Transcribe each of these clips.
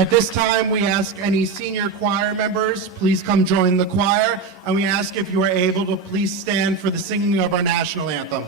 At this time, we ask any senior choir members, please come join the choir, and we ask if you are able to please stand for the singing of our national anthem.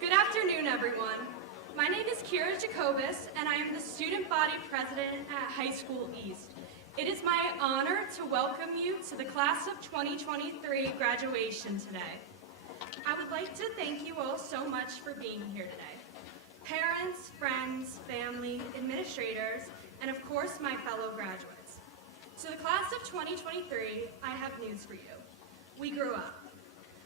Good afternoon, everyone. My name is Jacobus, and I am the Student Body President at High School East. It is my honor to welcome you to the Class of 2023 graduation today. I would like to thank you all so much for being here today. Parents, friends, family, administrators, and of course my fellow graduates. To the Class of 2023, I have news for you. We grew up.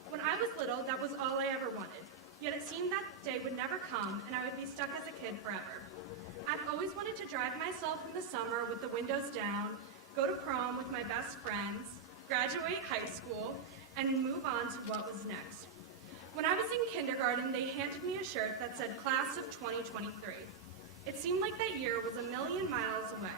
When I was little, that was all I ever wanted. Yet it seemed that day would never come, and I would be stuck as a kid forever. I've always wanted to drive myself in the summer with the windows down, go to prom with my best friends, graduate high school, and move on to what was next. When I was in kindergarten, they handed me a shirt that said Class of 2023. It seemed like that year was a million miles away.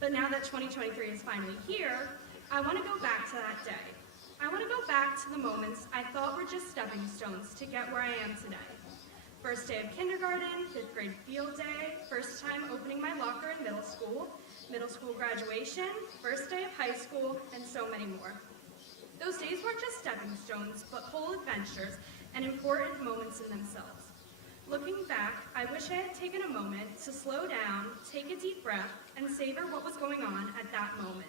But now that 2023 is finally here, I want to go back to that day. I want to go back to the moments I thought were just stepping stones to get where I am today. First day of kindergarten, 5th grade field day, first time opening my locker in middle school graduation, first day of high school, and so many more. Those days weren't just stepping stones, but whole adventures and important moments in themselves. Looking back, I wish I had taken a moment to slow down, take a deep breath, and savor what was going on at that moment.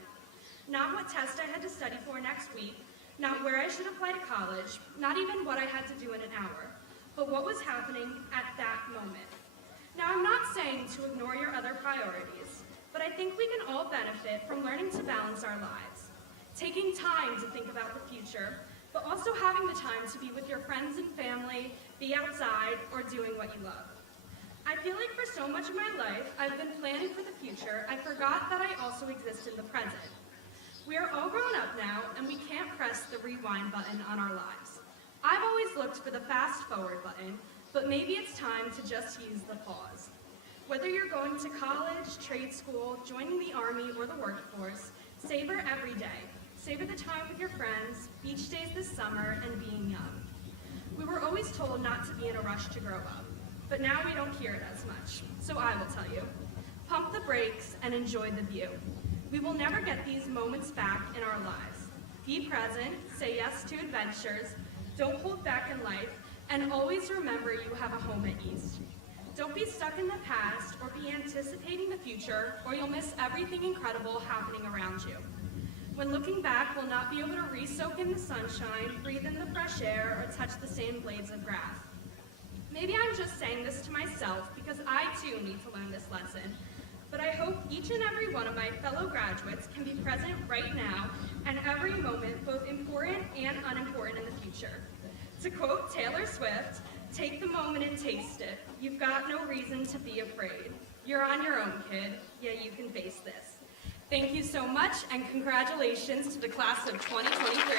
Not what test I had to study for next week, not where I should apply to college, not even what I had to do in an hour, but what was happening at that moment. Now, I'm not saying to ignore your other priorities, but I think we can all benefit from learning to balance our lives. Taking time to think about the future, but also having the time to be with your friends and family, be outside, or doing what you love. I feel like for so much of my life, I've been planning for the future, I forgot that I also exist in the present. We are all grown up now, and we can't press the rewind button on our lives. I've always looked for the fast forward button, but maybe it's time to just use the pause. Whether you're going to college, trade school, joining the Army, or the workforce, savor every day. Savor the time with your friends, beach days this summer, and being young. We were always told not to be in a rush to grow up, but now we don't hear it as much, so I will tell you. Pump the brakes and enjoy the view. We will never get these moments back in our lives. Be present, say yes to adventures, don't hold back in life, and always remember you have a home at East. Don't be stuck in the past or be anticipating the future, or you'll miss everything incredible happening around you. When looking back, we'll not be able to re-soak in the sunshine, breathe in the fresh air, or touch the same blades of grass. Maybe I'm just saying this to myself because I too need to learn this lesson, but I hope each and every one of my fellow graduates can be present right now and every moment, both important and unimportant in the future. To quote Taylor Swift, take the moment and taste it. You've got no reason to be afraid. You're on your own, kid. Yeah, you can face this. Thank you so much, and congratulations to the class of 2023.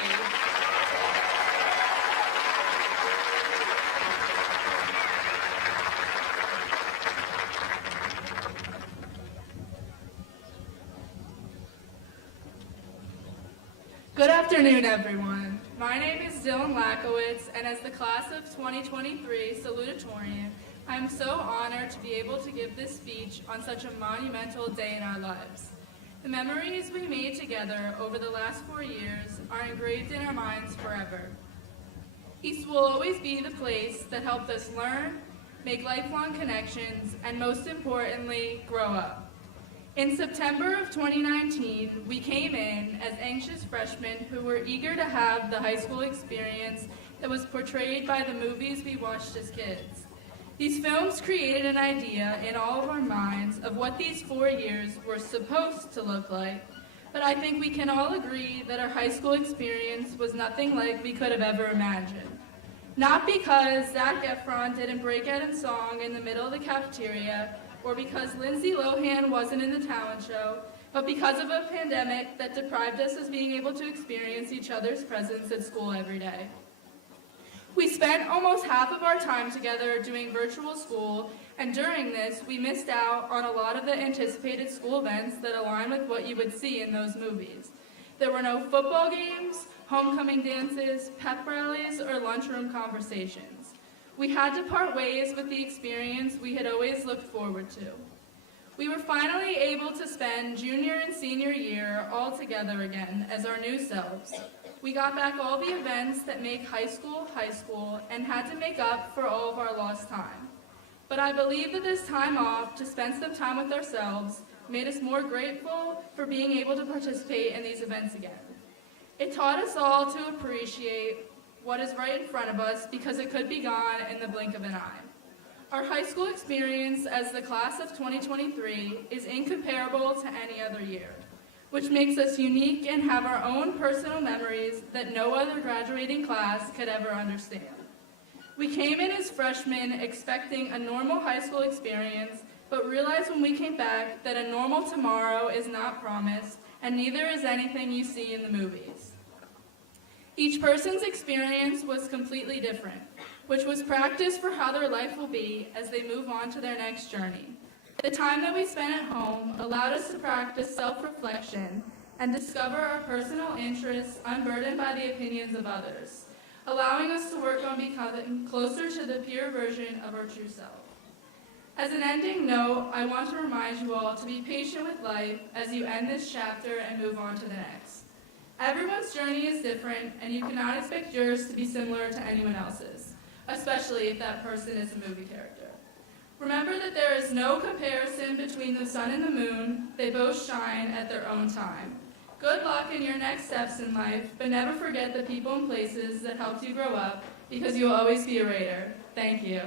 Good afternoon, everyone. My name is Lachowitz, and as the class of 2023 salutatorian, I am so honored to be able to give this speech on such a monumental day in our lives. The memories we made together over the last 4 years are engraved in our minds forever. East will always be the place that helped us learn, make lifelong connections, and most importantly, grow up. In September of 2019, we came in as anxious freshmen who were eager to have the high school experience that was portrayed by the movies we watched as kids. These films created an idea in all of our minds of what these 4 years were supposed to look like, but I think we can all agree that our high school experience was nothing like we could have ever imagined. Not because Zac Efron didn't break out in song in the middle of the cafeteria, or because Lindsay Lohan wasn't in the talent show, but because of a pandemic that deprived us of being able to experience each other's presence at school every day. We spent almost half of our time together doing virtual school, and during this, we missed out on a lot of the anticipated school events that align with what you would see in those movies. There were no football games, homecoming dances, pep rallies, or lunchroom conversations. We had to part ways with the experience we had always looked forward to. We were finally able to spend junior and senior year all together again as our new selves. We got back all the events that make high school, and had to make up for all of our lost time. But I believe that this time off to spend some time with ourselves made us more grateful for being able to participate in these events again. It taught us all to appreciate what is right in front of us because it could be gone in the blink of an eye. Our high school experience as the class of 2023 is incomparable to any other year, which makes us unique and have our own personal memories that no other graduating class could ever understand. We came in as freshmen expecting a normal high school experience, but realized when we came back that a normal tomorrow is not promised, and neither is anything you see in the movies. Each person's experience was completely different, which was practice for how their life will be as they move on to their next journey. The time that we spent at home allowed us to practice self-reflection and discover our personal interests unburdened by the opinions of others, allowing us to work on becoming closer to the pure version of our true self. As an ending note, I want to remind you all to be patient with life as you end this chapter and move on to the next. Everyone's journey is different, and you cannot expect yours to be similar to anyone else's, especially if that person is a movie character. Remember that there is no comparison between the sun and the moon. They both shine at their own time. Good luck in your next steps in life, but never forget the people and places that helped you grow up, because you will always be a Raider. Thank you.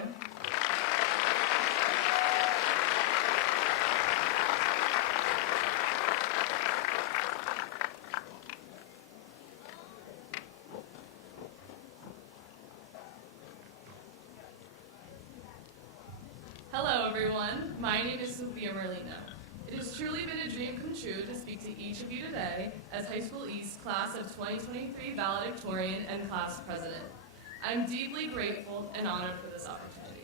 Hello, My name is Sophia Merlino. It has truly been a dream come true to speak to each of you today as High School East Class of 2023 valedictorian and class president. I'm deeply grateful and honored for this opportunity.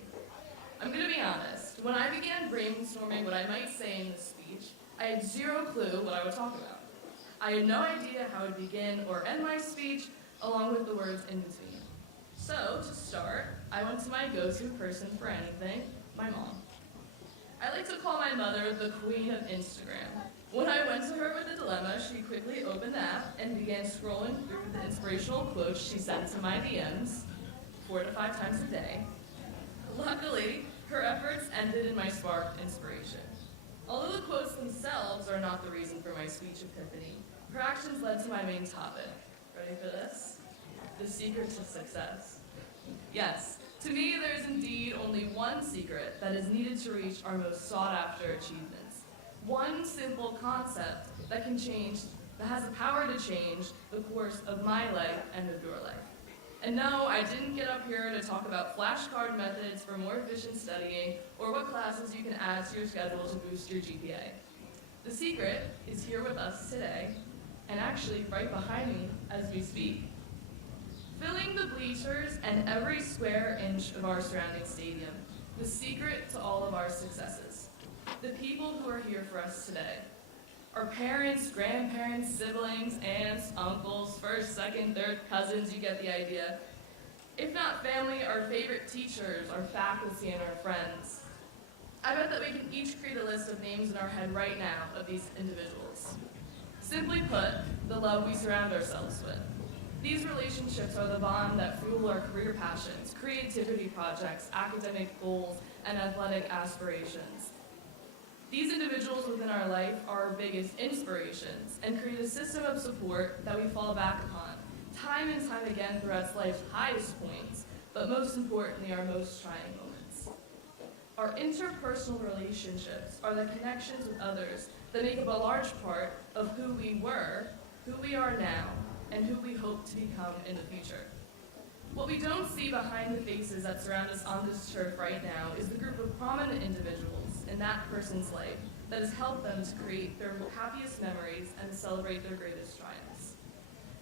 I'm going to be honest, when I began brainstorming what I might say in this speech, I had zero clue what I would talk about. I had no idea how to begin or end my speech, along with the words in between. So, to start, I went to my go-to person for anything, my mom. I like to call my mother the queen of Instagram. When I went to her with a dilemma, she quickly opened the app and began scrolling through the inspirational quotes she sent to my DMs 4 to 5 times a day. Luckily, her efforts ended in my sparked inspiration. Although the quotes themselves are not the reason for my speech epiphany, her actions led to my main topic. Ready for this? The secret to success. Yes, to me there is indeed only one secret that is needed to reach our most sought-after achievements. One simple concept that has the power to change the course of my life and of your life. And no, I didn't get up here to talk about flashcard methods for more efficient studying or what classes you can add to your schedule to boost your GPA. The secret is here with us today, and actually right behind me as we speak. Filling the bleachers and every square inch of our surrounding stadium, the secret to all of our successes. The people who are here for us today. Our parents, grandparents, siblings, aunts, uncles, first, second, third cousins, you get the idea. If not family, our favorite teachers, our faculty, and our friends. I bet that we can each create a list of names in our head right now of these individuals. Simply put, the love we surround ourselves with. These relationships are the bond that fuel our career passions, creativity projects, academic goals, and athletic aspirations. These individuals within our life are our biggest inspirations and create a system of support that we fall back upon, time and time again throughout life's highest points, but most importantly, our most trying moments. Our interpersonal relationships are the connections with others that make up a large part of who we were, who we are now, and who we hope to become in the future. What we don't see behind the faces that surround us on this turf right now is the group of prominent individuals in that person's life that has helped them to create their happiest memories and celebrate their greatest triumphs.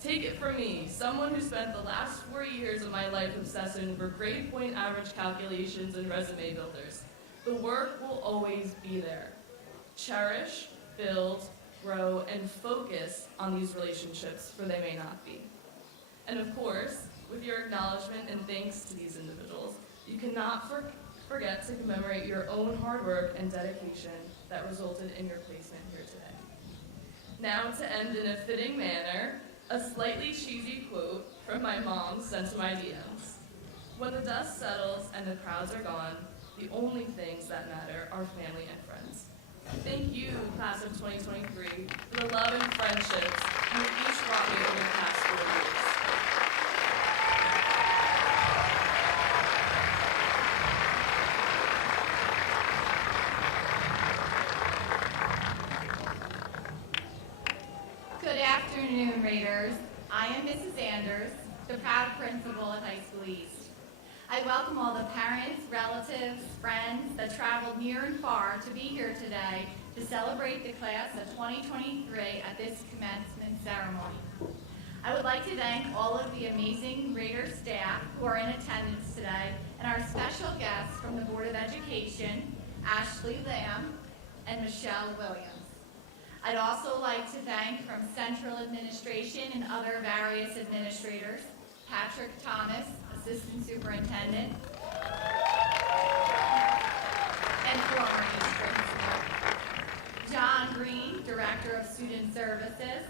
Take it from me, someone who spent the last 4 years of my life obsessing over grade point average calculations and resume builders. The work will always be there. Cherish, build, grow, and focus on these relationships, for they may not be. And of course, with your acknowledgement and thanks to these individuals, you cannot forget to commemorate your own hard work and dedication that resulted in your placement here today. Now, to end in a fitting manner, a slightly cheesy quote from my mom sent to my DMs. When the dust settles and the crowds are gone, the only things that matter are family and friends. Thank you, class of 2023, for the love and friendships you each brought me over the past 4 years. Good afternoon, Raiders. I am Mrs. Anders, the proud principal at High School East. I welcome all the parents, relatives, friends that traveled near and far to be here today to celebrate the class of 2023 at this commencement ceremony. I would like to thank all of the amazing Raider staff who are in attendance today and our special guests from the Board of Education, Ashley Lamb and Michelle Williams. I'd also like to thank from Central Administration and other various administrators, Patrick Thomas, Assistant Superintendent, and former East Principal, John Green, Director of Student Services,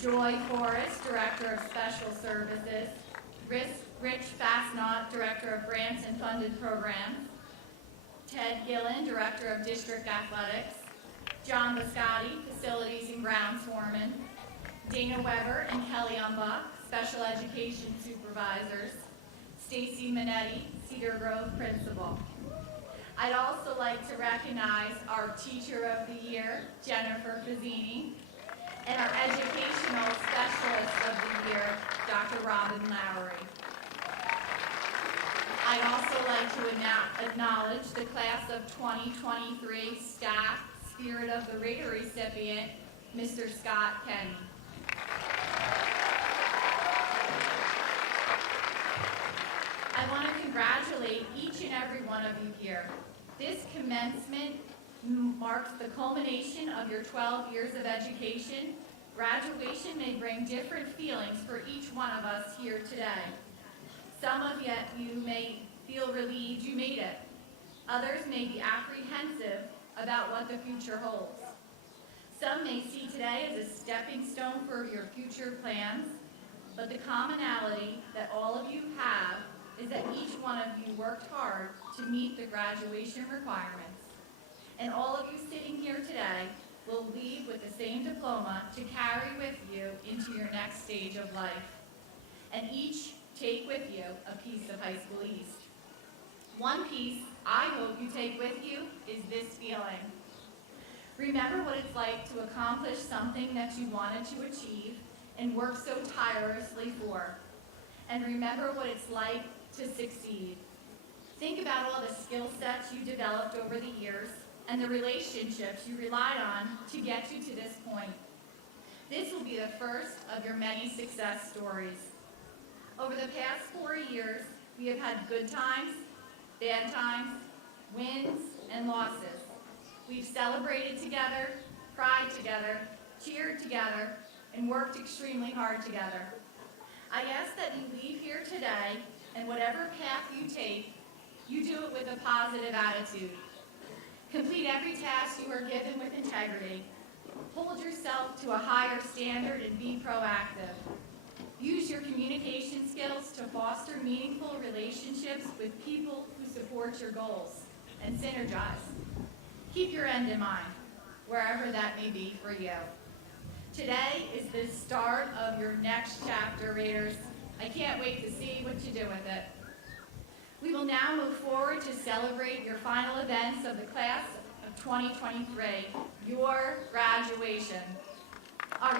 Joy Forrest, Director of Special Services, Rich Fassnaut, Director of Grants and Funded Programs, Ted Gillen, Director of District Athletics, John Biscotti, Facilities and Grounds Foreman, Dana Weber and Kelly Umbach, Special Education Supervisors, Stacy Minetti, Cedar Grove Principal. I'd also like to recognize our Teacher of the Year, Jennifer Fazzini, and our Educational Specialist of the Year, Dr. Robin Lowery. I'd also like to acknowledge the class of 2023 staff Spirit of the Raider recipient, Mr. Scott Kenny. I want to congratulate each and every one of you here. This commencement marks the culmination of your 12 years of education. Graduation may bring different feelings for each one of us here today. Some of you may feel relieved you made it. Others may be apprehensive about what the future holds. Some may see today as a stepping stone for your future plans, but the commonality that all of you have is that each one of you worked hard to meet the graduation requirements. And all of you sitting here today will leave with the same diploma to carry with you into your next stage of life. And each take with you a piece of High School East. One piece I hope you take with you is this feeling. Remember what it's like to accomplish something that you wanted to achieve and work so tirelessly for. And remember what it's like to succeed. Think about all the skill sets you developed over the years and the relationships you relied on to get you to this point. This will be the first of your many success stories. Over the past 4 years, we have had good times, bad times, wins, and losses. We've celebrated together, cried together, cheered together, and worked extremely hard together. I ask that you leave here today, and whatever path you take, you do it with a positive attitude. Complete every task you are given with integrity. Hold yourself to a higher standard and be proactive. Use your communication skills to foster meaningful relationships with people who support your goals and synergize. Keep your end in mind, wherever that may be for you. Today is the start of your next chapter, Raiders. I can't wait to see what you do with it. We will now move forward to celebrate your final events of the class of 2023, your graduation. Our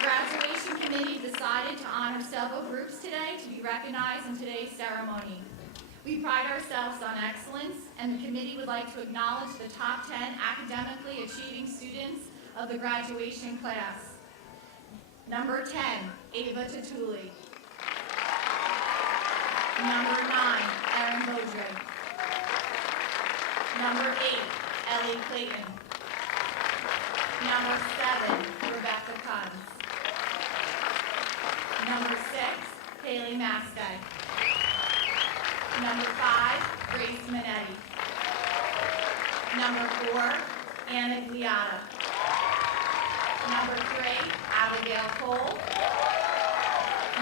graduation committee decided to honor several groups today to be recognized in today's ceremony. We pride ourselves on excellence, and the committee would like to acknowledge the top 10 academically achieving students of the graduation class. Number 10, Ava Tatuli. Number 9, Erin Beaudry. Number 8, Ellie Clayton. Number 7, Rebecca Kunz. Number 6, Haley Mastay. Number 5, Grace Minetti. Number 4, Anna Gliata. Number 3, Abigail Cole.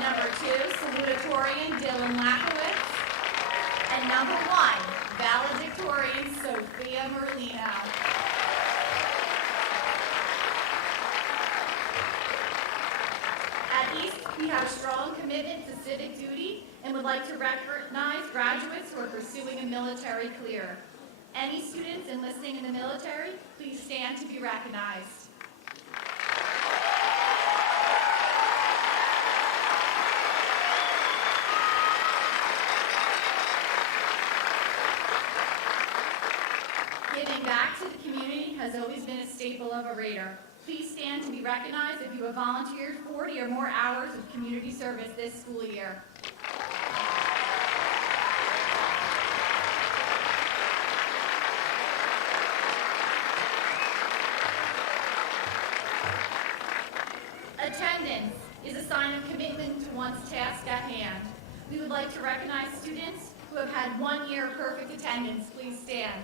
Number 2, salutatorian Dylan Lachowitz. And number 1, valedictorian Sophia Merlino. At East, we have a strong commitment to civic duty and would like to recognize graduates who are pursuing a military career. Any students enlisting in the military, please stand to be recognized. Giving back to the community has always been a staple of a Raider. Please stand to be recognized if you have volunteered 40 or more hours of community service this school year. Attendance is a sign of commitment to one's task at hand. We would like to recognize students who have had 1 year of perfect attendance. Please stand.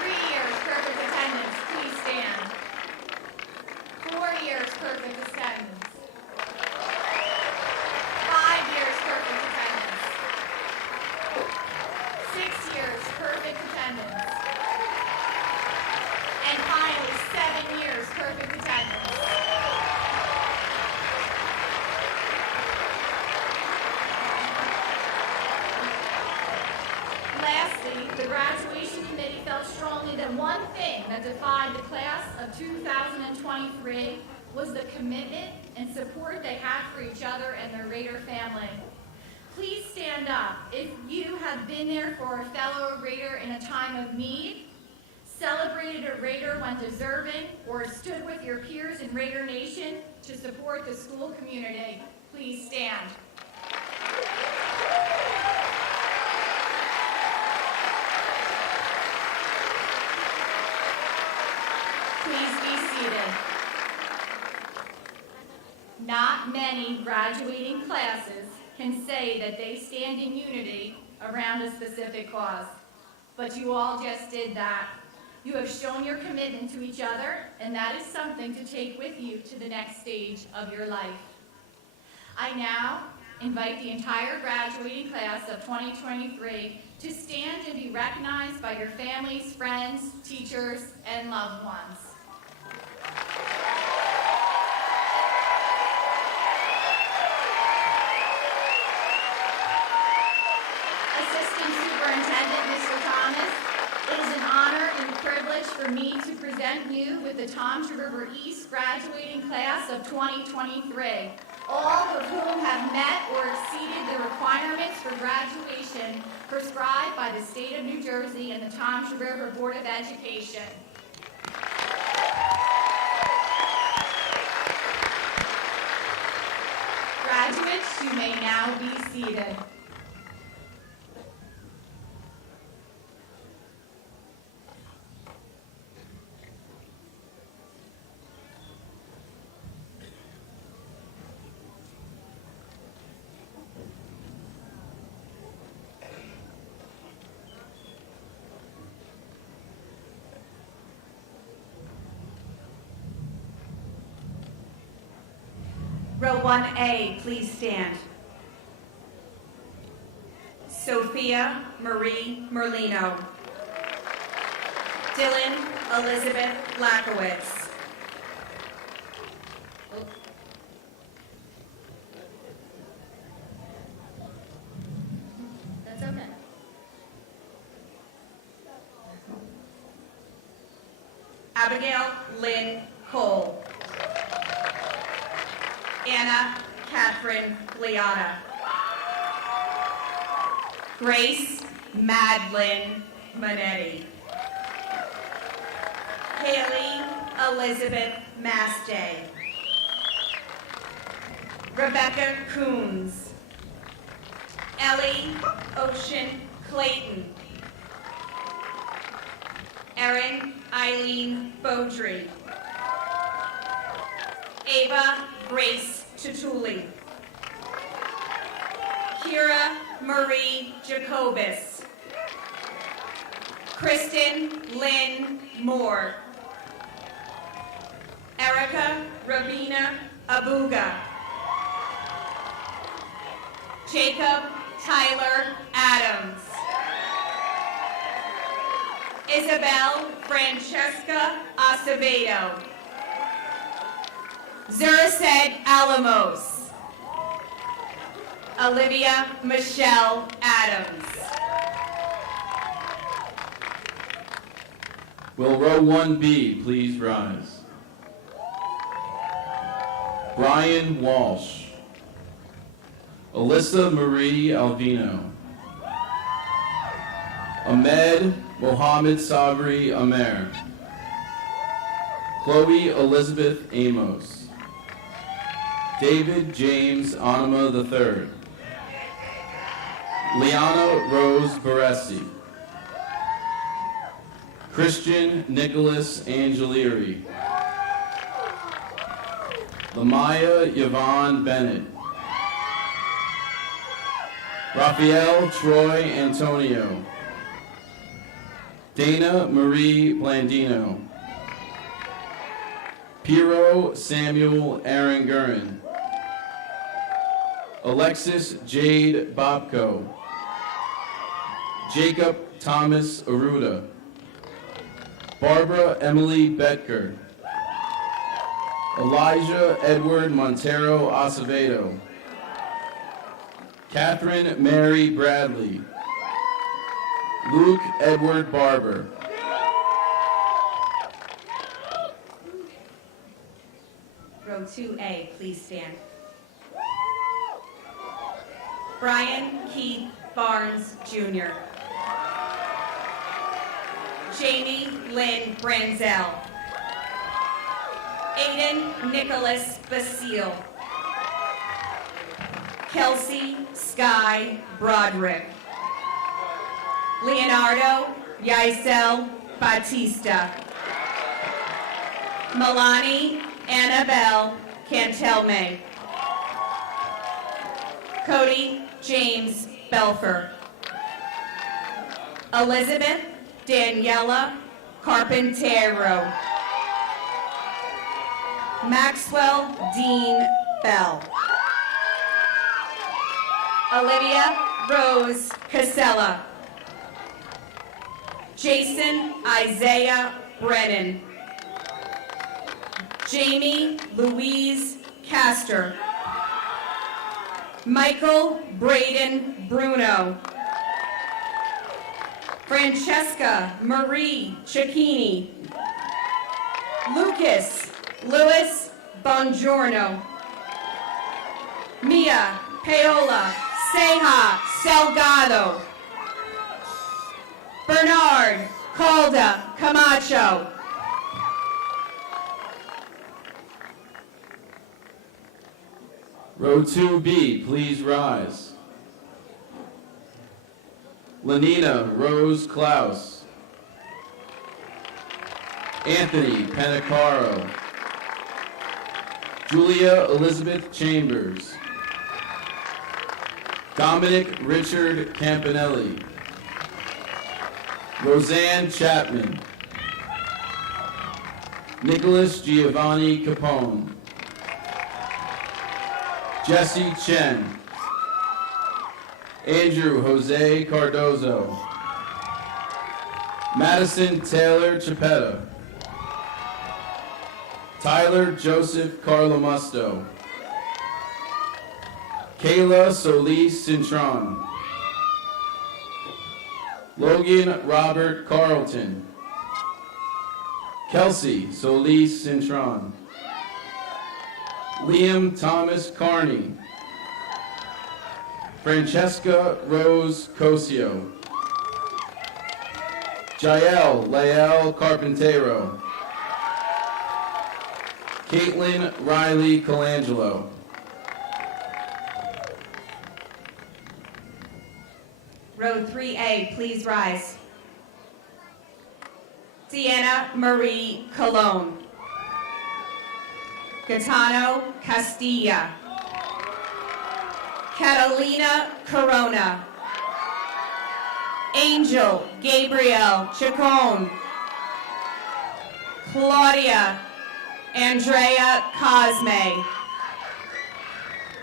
3 years perfect attendance. Please stand. 4 years perfect attendance. 5 years perfect attendance. 6 years perfect attendance. And finally, 7 years perfect attendance. that defined the class of 2023 was the commitment and support they had for each other and their Raider family. Please stand up if you have been there for a fellow Raider in a time of need, celebrated a Raider when deserving, or stood with your peers in Raider Nation to support the school community. Please stand. Please be seated. Not many graduating classes can say that they stand in unity around a specific cause, but you all just did that. You have shown your commitment to each other, and that is something to take with you to the next stage of your life. I now invite the entire graduating class of 2023 to stand and be recognized by your families, friends, teachers, and loved ones. Assistant Superintendent Mr. Thomas, it is an honor and privilege for me to present you with the Toms River East graduating class of 2023, all of whom have met or exceeded the requirements for graduation prescribed by the state of New Jersey and the Toms River Board of Education. Graduates, you may now be seated. Row 1A, please stand. Sophia Merlino. Dylan Elizabeth Lachowitz. That's okay. Abigail Lynn Cole. Anna Catherine Liana. Grace Madeline Manetti. Haley Elizabeth Mastay. Rebecca Coons. Ellie Ocean Clayton. Erin Eileen Beaudry. Ava Grace Tutuli. Kira Marie Jacobus. Kristen Lynn Moore. Erica Rabina Abuga. Jacob Tyler Adams. Isabel Francesca Acevedo. Zuraced Alamos. Olivia Michelle Adams. Will row 1B please rise? Brian Walsh. Alyssa Marie Alvino. Ahmed Mohammed Sabri Amer. Chloe Elizabeth Amos. David James Anima III. Liana Rose Baresi. Christian Nicholas Angelieri. Lamaya Yvonne Bennett. Raphael Troy Antonio. Dana Marie Blandino. Piero Samuel Aaron Gurin. Alexis Jade Bobko. Jacob Thomas Aruda. Barbara Emily Betker. Elijah Edward Montero Acevedo. Catherine Mary Bradley. Luke Edward Barber. 2A, please stand. Brian Keith Barnes, Jr. Jamie Lynn Branzel. Aiden Nicholas Basile. Kelsey Sky Broderick. Leonardo Yaisel Batista. Milani Annabelle Cantelme. Cody James Belfer. Elizabeth Daniela Carpintero. Maxwell Dean Bell. Olivia Rose Casella. Jason Isaiah Brennan. Jamie Louise Castor. Michael Braden Bruno. Francesca Marie Cicchini. Lucas Louis Bongiorno. Mia Paola Seja Salgado. Bernard Calda Camacho. Row 2B, please rise. Lenina Rose Klaus. Anthony Penacaro. Julia Elizabeth Chambers. Dominic Richard Campanelli. Roseanne Chapman. Nicholas Giovanni Capone. Jesse Chen. Andrew Jose Cardozo. Madison Taylor Chapetta. Tyler Joseph Carlomusto. Kayla Solis Cintron. Logan Robert Carlton. Kelsey Solis Cintron. Liam Thomas Carney. Francesca Rose Cosio. Jael Lael Carpintero. Caitlin Riley Colangelo. Row 3A, please rise. Sienna Marie Colon. Gaetano Castilla. Catalina Corona. Angel Gabriel Chacon. Claudia Andrea Cosme.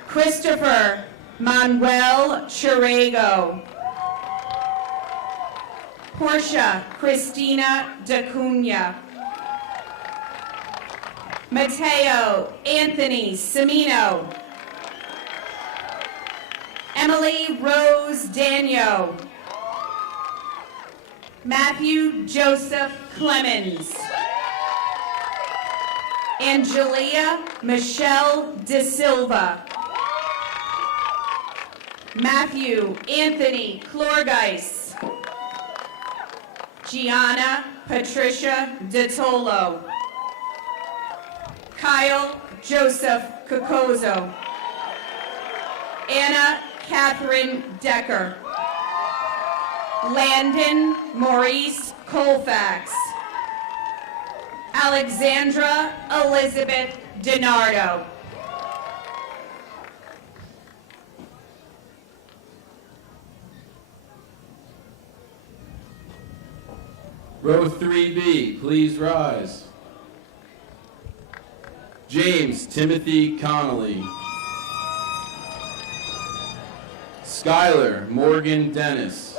Christopher Manuel Chirego. Portia Christina Dacuna. Mateo Anthony Semino. Emily Rose Danio. Matthew Joseph Clemens. Angelia Michelle De Silva. Matthew Anthony Clorgeis. Gianna Patricia DeTolo. Kyle Joseph Cocozo. Anna Catherine Decker. Landon Maurice Colfax. Alexandra Elizabeth DiNardo. Row 3B, please rise. James Timothy Connolly. Skylar Morgan Dennis.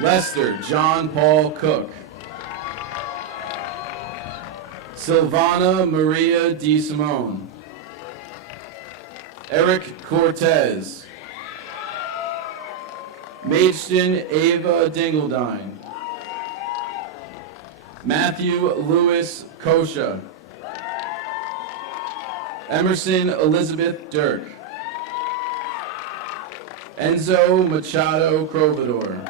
Lester John Paul Cook. Silvana Maria DeSimone. Eric Cortez. Maidstone Ava Dingledine. Matthew Lewis Kosha. Emerson Elizabeth Dirk. Enzo Machado Crovador.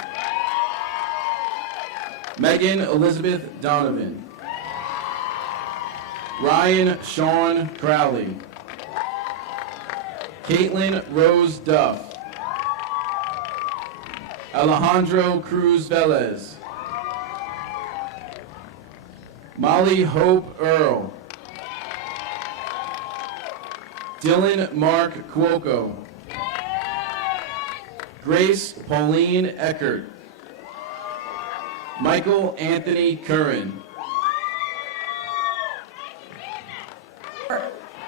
Megan Elizabeth Donovan. Ryan Sean Crowley. Caitlin Rose Duff. Alejandro Cruz Velez. Molly Hope Earl. Dylan Mark Cuoco. Grace Pauline Eckert. Michael Anthony Curran.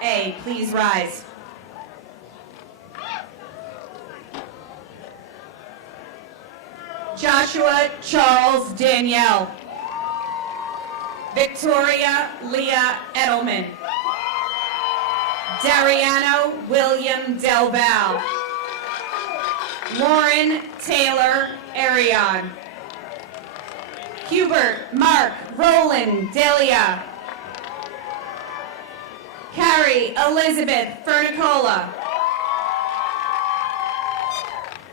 A, please rise. Joshua Charles Danielle. Victoria Leah Edelman. Dariano William Delval. Lauren Taylor Arion. Hubert Mark Roland Delia. Carrie Elizabeth Fernicola.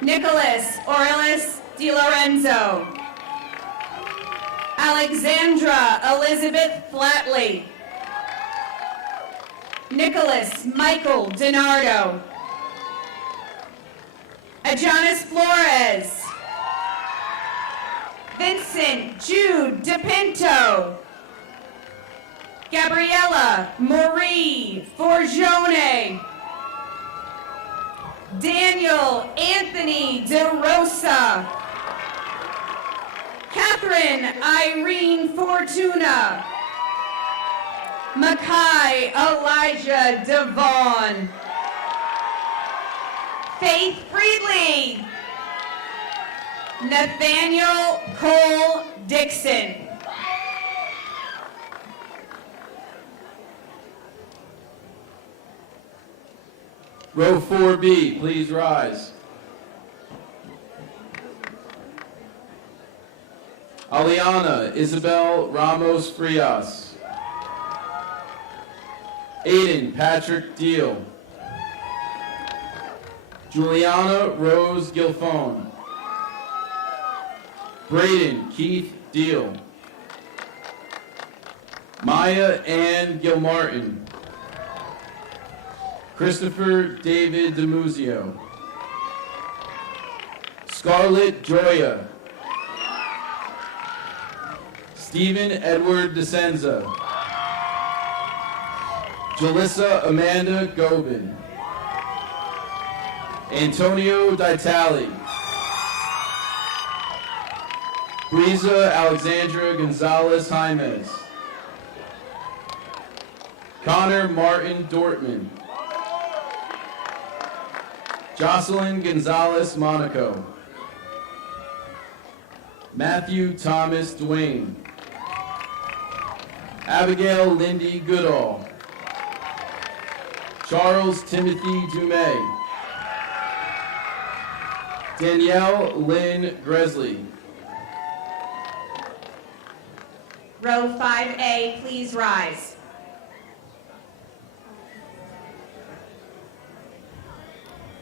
Nicholas Orlis Di Lorenzo. Alexandra Elizabeth Flatley. Nicholas Michael DiNardo. Adonis Flores. Vincent Jude DePinto. Gabriella Marie Forgione. Daniel Anthony DeRosa. Catherine Irene Fortuna. Makai Elijah Devon. Faith Friedley. Nathaniel Cole Dixon. Row 4B, please rise. Aliana Isabel Ramos Frias. Aiden Patrick Deal. Juliana Rose Gilfone. Braden Keith Deal. Maya Ann Gilmartin. Christopher David DeMuzio. Scarlett Joya. Stephen Edward DeSenza. Jalissa Amanda Gobin. Antonio Ditali. Breeza Alexandra Gonzalez Jaimes. Connor Martin Dortman. Jocelyn Gonzalez Monaco. Matthew Thomas Duane. Abigail Lindy Goodall. Charles Timothy Dumais. Danielle Lynn Gresley. Row 5A, please rise.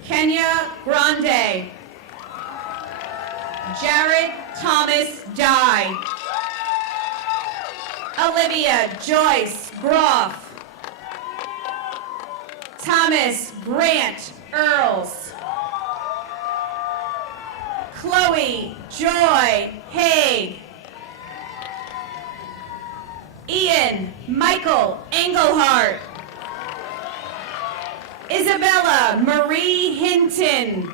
Kenya Grande. Jared Thomas Dye. Olivia Joyce Groff. Thomas Grant Earls. Chloe Joy Haig. Ian Michael Engelhardt. Isabella Marie Hinton.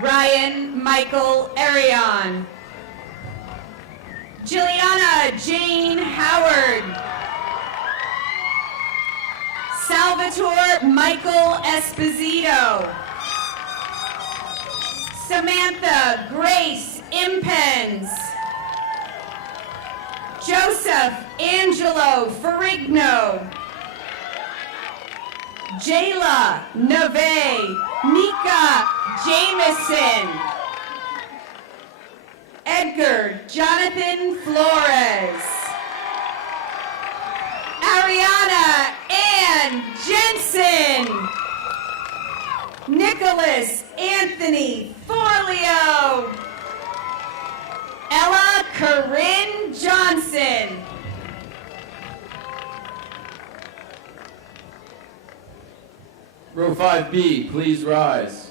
Ryan Michael Arion. Juliana Jane Howard. Salvatore Michael Esposito. Samantha Grace Impens. Joseph Angelo Ferrigno. Jayla Neve Nika Jameson. Edgar Jonathan Flores. Ariana John Jensen. Nicholas Anthony Forleo. Ella Corinne Johnson. Row 5B, please rise.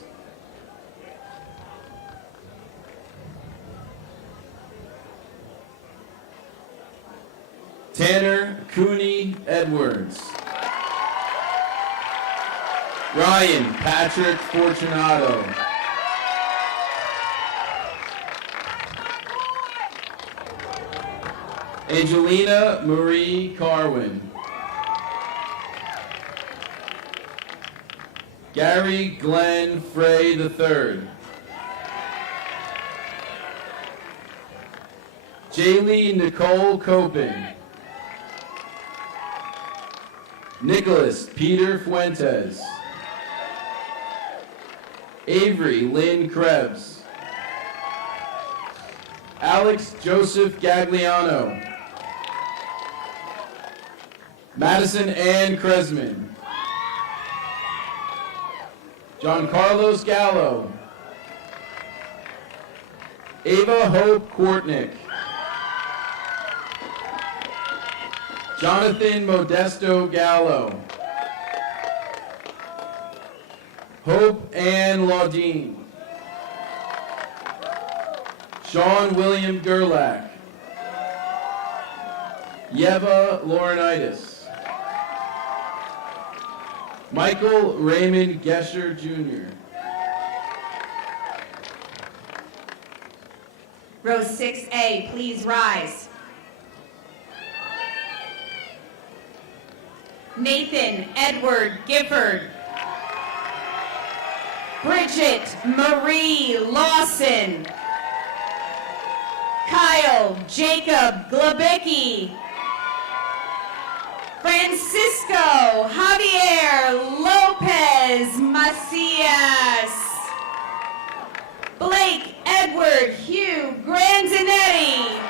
Tanner Cooney Edwards. Ryan Patrick Fortunato. Angelina Marie Carwin. Gary Glenn Frey III. Jaylee Nicole Coping. Nicholas Peter Fuentes. Avery Lynn Krebs. Alex Joseph Gagliano. Madison Ann Kresman. John Carlos Gallo. Ava Hope Courtnick. Jonathan Modesto Gallo. Hope Ann Laudine. Sean William Gerlach. Yeva Laurinaitis. Michael Raymond Gesher Jr. Row 6A, please rise. Nathan Edward Gifford. Bridget Marie Lawson. Kyle Jacob Glabicki. Francisco Javier Lopez Macias. Blake Edward Hugh Grandinetti.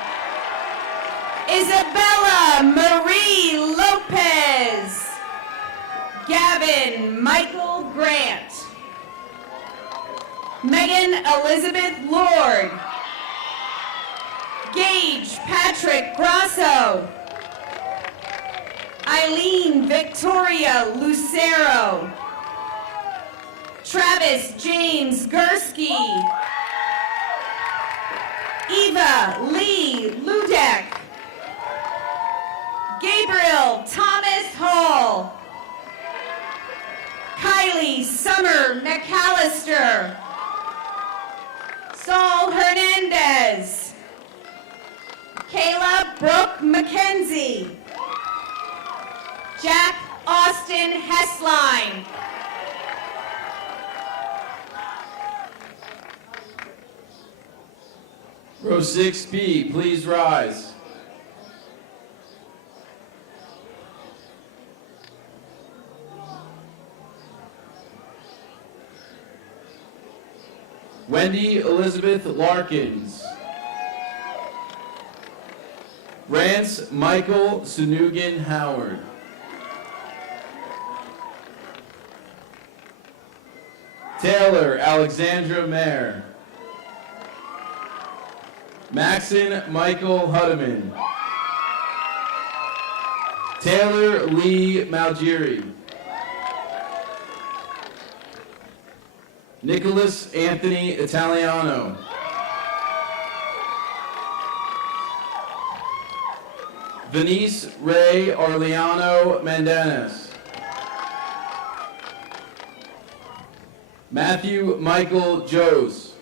Isabella Marie Lopez. Gavin Michael Grant. Megan Elizabeth Lord. Gage Patrick Grasso. Eileen Victoria Lucero. Travis James Gursky. Eva Lee Ludek. Gabriel Thomas Hall. Kylie Summer McAllister. Saul Hernandez. Kayla Brooke McKenzie. Jack Austin Hessline. Row 6B, please rise. Wendy Elizabeth Larkins. Rance Michael Sunugan Howard. Taylor Alexandra Mayer. Maxon Michael Hudeman. Taylor Lee Malgiri. Nicholas Anthony Italiano. Venice Ray Arliano Mandanas. Matthew Michael Joes.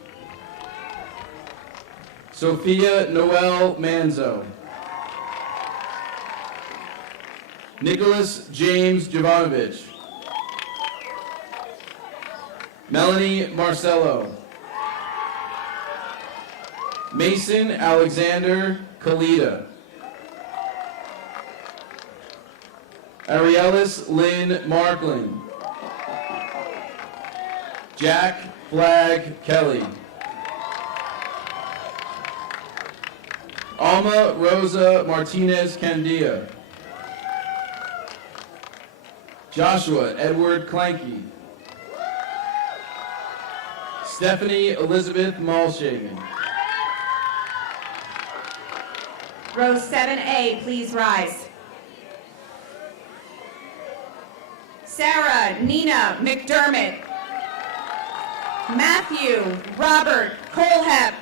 Sophia Noel Manzo. Nicholas James Jovanovich. Melanie Marcello. Mason Alexander Kalita. Arielis Lynn Markland. Jack Flagg Kelly. Alma Rosa Martinez Candia. Joshua Edward Clanky. Stephanie Elizabeth Malshagen. Row 7A, please rise. Sarah Nina McDermott. Matthew Robert Colehep.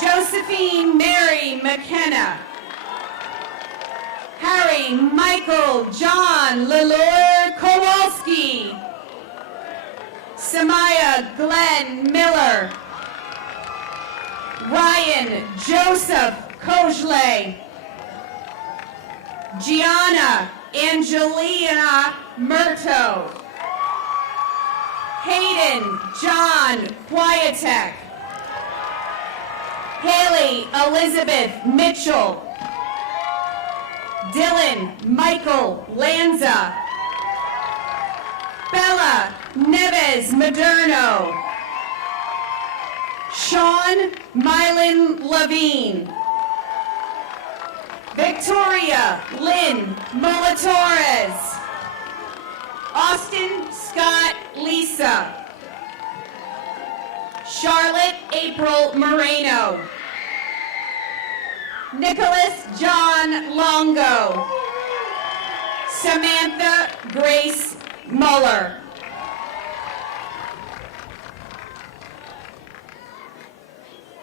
Josephine Mary McKenna. Harry Michael John Lelore Kowalski. Samaya Glenn Miller. Ryan Joseph Kojle. Gianna Angelina Murto. Hayden John Quietek. Haley Elizabeth Mitchell. Dylan Michael Lanza. Bella Neves Moderno. Sean Mylan Levine. Victoria Lynn Molitorez. Austin Scott Lisa. Charlotte April Moreno. Nicholas John Longo. Samantha Grace Muller.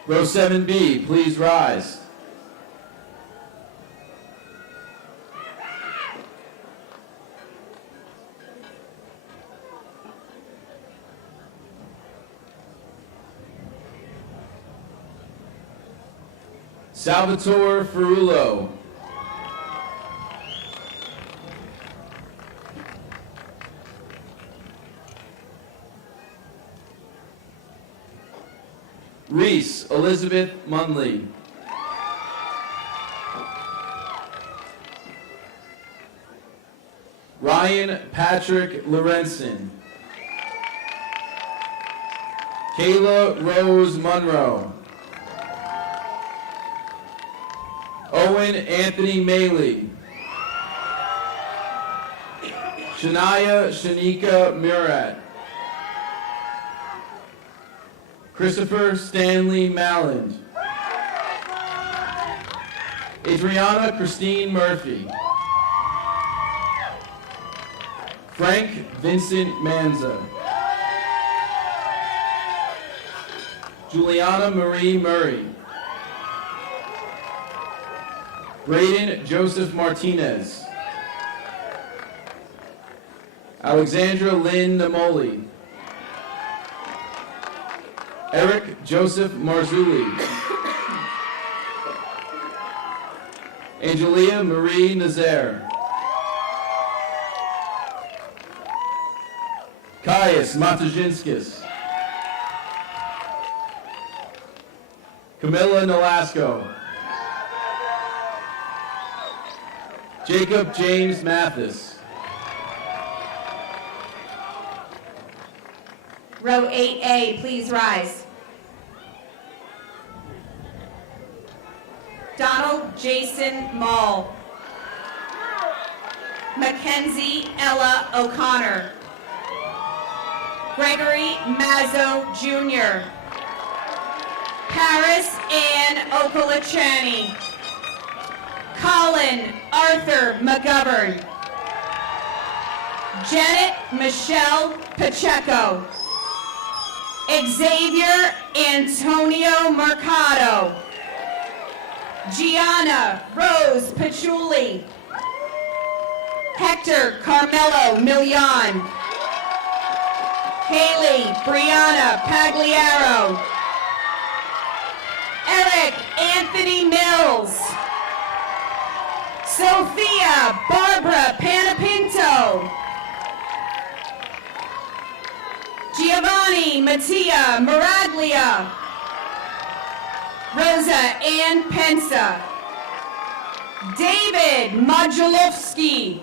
Row 7B, please rise. Salvatore Ferrulo. Reese Elizabeth Munley. Ryan Patrick Lorenzen. Kayla Rose Monroe. Owen Anthony Maley. Shania Shanika Murat. Christopher Stanley Malland. Adriana Christine Murphy. Frank Vincent Manza. Juliana Marie Murray. Braden Joseph Martinez. Alexandra Lynn Namoli. Eric Joseph Marzulli. Angelia Marie Nazaire. Caius Matajinskis. Camilla Nolasco. Jacob James Mathis. Row 8A, please rise. Donald Jason Mall. Mackenzie Ella O'Connor. Gregory Mazzo Jr. Paris Ann Okolachani. Colin Arthur McGovern. Janet Michelle Pacheco. Xavier Antonio Mercado. Gianna Rose Patchouli. Hector Carmelo Milian. Haley Brianna Pagliaro. Eric Anthony Mills. Sophia Barbara Panapinto. Giovanni Mattia Miraglia. Rosa Ann Pensa. David Modulowski.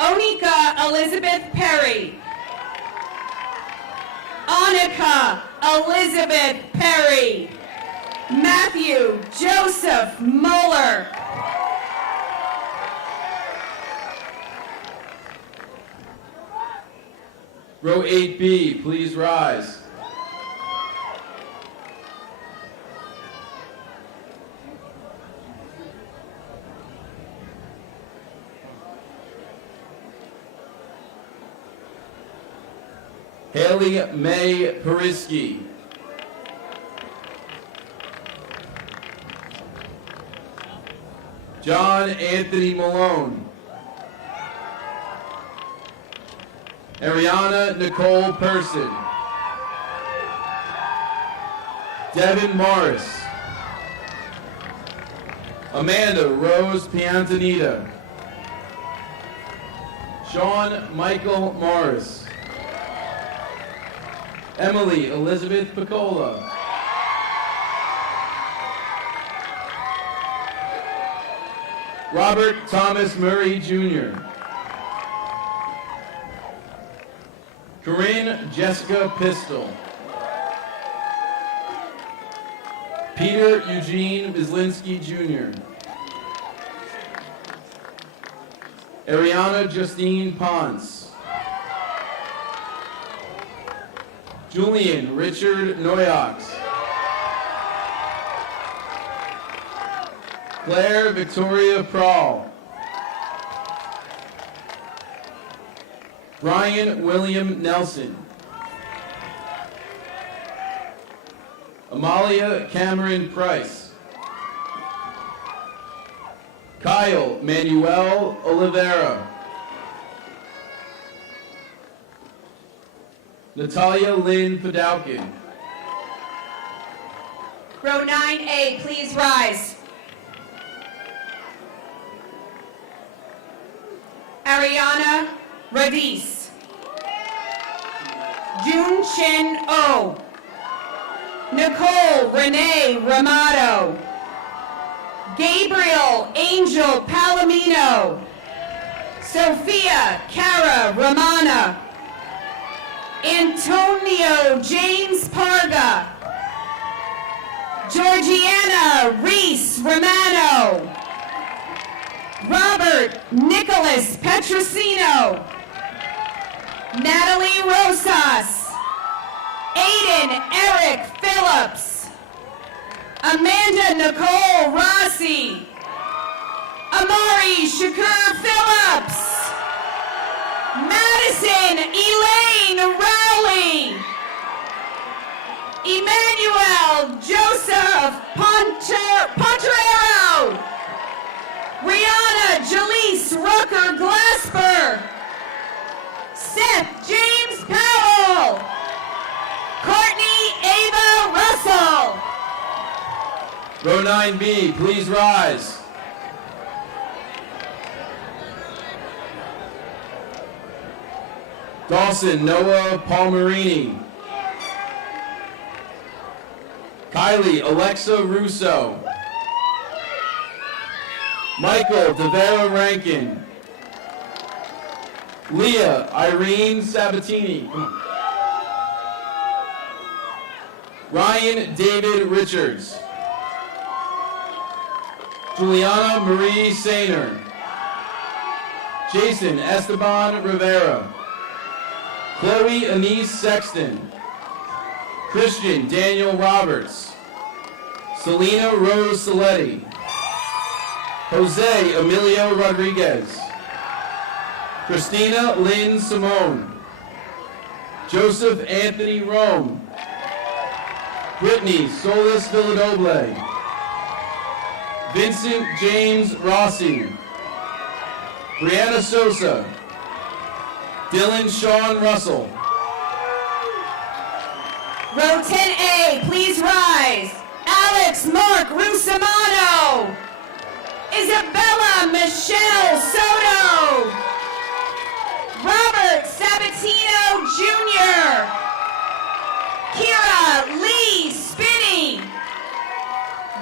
Onika Elizabeth Perry. Annika Elizabeth Perry. Matthew Joseph Muller. Row 8B, please rise. Haley May Parisky. John Anthony Malone. Ariana Nicole Person. Devin Morris. Amanda Rose Piantanita. Sean Michael Morris. Emily Elizabeth Picola. Robert Thomas Murray Jr. Corinne Jessica Pistol. Peter Eugene Bislinski Jr. Ariana Justine Ponce. Julian Richard Noyox. Claire Victoria Prawl. Brian William Nelson. Amalia Cameron Price. Kyle Manuel Oliveira. Natalia Lynn Podalkin. Row 9A, please rise. Ariana Radis. Jun Chen Oh. Nicole Renee Ramato. Gabriel Angel Palomino. Sophia Cara Romana. Antonio James Parga. Georgiana Reese Romano. Robert Nicholas Petrosino. Natalie Rosas. Aiden Eric Phillips. Amanda Nicole Rossi. Amari Shakur Phillips. Madison Elaine Rowley. Emmanuel Joseph Pontrero. Rihanna Jaleese Rucker Glasper. Seth James Powell. Courtney Ava Russell. Row 9B, please rise. Dawson Noah Palmerini. Kylie Alexa Russo. Michael DeVera Rankin. Leah Irene Sabatini. Ryan David Richards. Juliana Marie Sainer. Jason Esteban Rivera. Chloe Anise Sexton. Christian Daniel Roberts. Selena Rose Saletti. Jose Emilio Rodriguez. Christina Lynn Simone. Joseph Anthony Rome. Brittany Solis Villadoble. Vincent James Rossi. Brianna Sosa. Dylan Sean Russell. Row 10A, please rise. Alex Mark Rusamano. Isabella Michelle Soto. Robert Sabatino Jr. Kira Lee Spinney.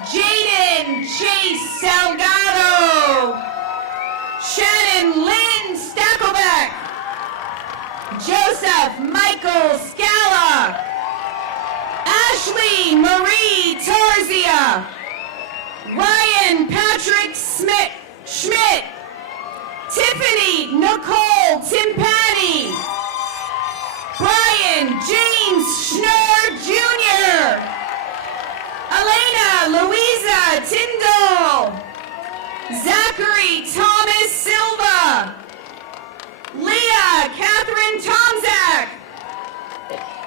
Jaden Chase Salgado. Shannon Lynn Stackelbeck. Joseph Michael Scala. Ashley Marie Tarzia. Ryan Patrick Schmidt. Tiffany Nicole Timpani. Brian James Schnurr Jr. Elena Louisa Tyndall. Zachary Thomas Silva. Leah Catherine Tomzak.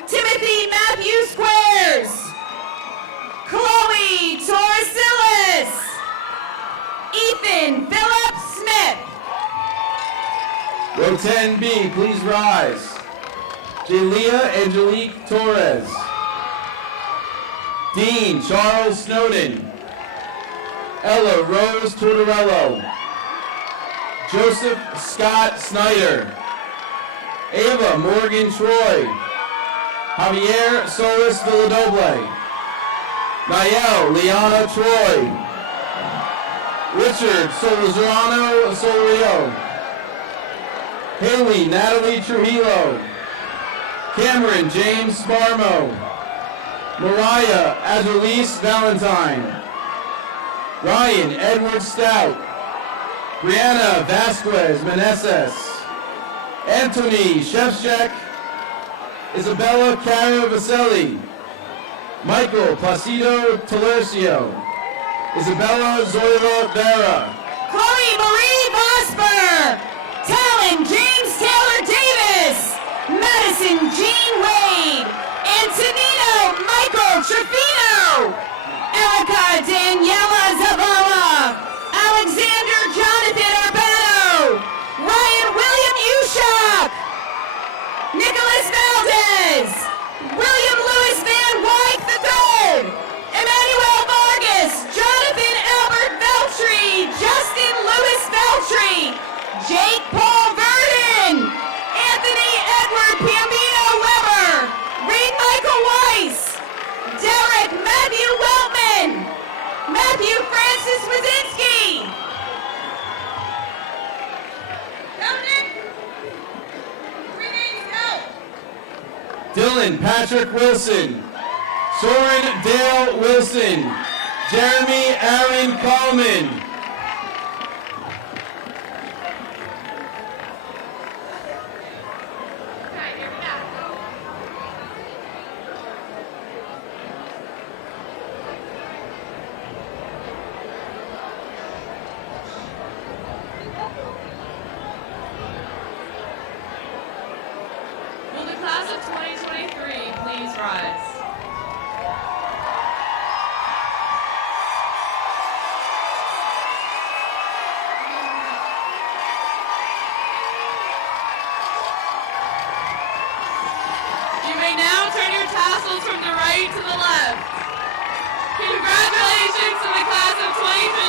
Timothy Matthew Squares. Chloe Torsilis. Ethan Philip Smith. Row 10B, please rise. Jalea Angelique Torres. Dean Charles Snowden. Ella Rose Tortorello. Joseph Scott Snyder. Ava Morgan Troy. Javier Solis Villadoble. Niel Liana Troy. Richard Solizarano Sorio. Haley Natalie Trujillo. Cameron James Sparmo. Mariah Adelise Valentine. Ryan Edward Stout. Brianna Vasquez Meneses. Anthony Shevchek. Isabella Caravacelli. Michael Placido Talercio. Isabella Zoila Vera. Chloe Marie Vosper. Talon James Taylor Davis. Madison Jean Wade. Antonino Michael Trefino. Erica Daniela Zavala. Alexander Jonathan Urbano. Ryan William Ushak. Nicholas Valdez. William Louis Van Wyck III. Emmanuel Vargas. Jonathan Albert Veltri. Justin Louis Veltri. Jake Paul Verdon. Anthony Edward Piambino Weber. Reed Michael Weiss. Derek Matthew Weltman. Matthew Francis Wazinski. Dylan Patrick Wilson. Soren Dale Wilson. Jeremy Aaron Coleman. Will the class of 2023 please rise? You may now turn your tassels from the right to the left. Congratulations to the class of 2023.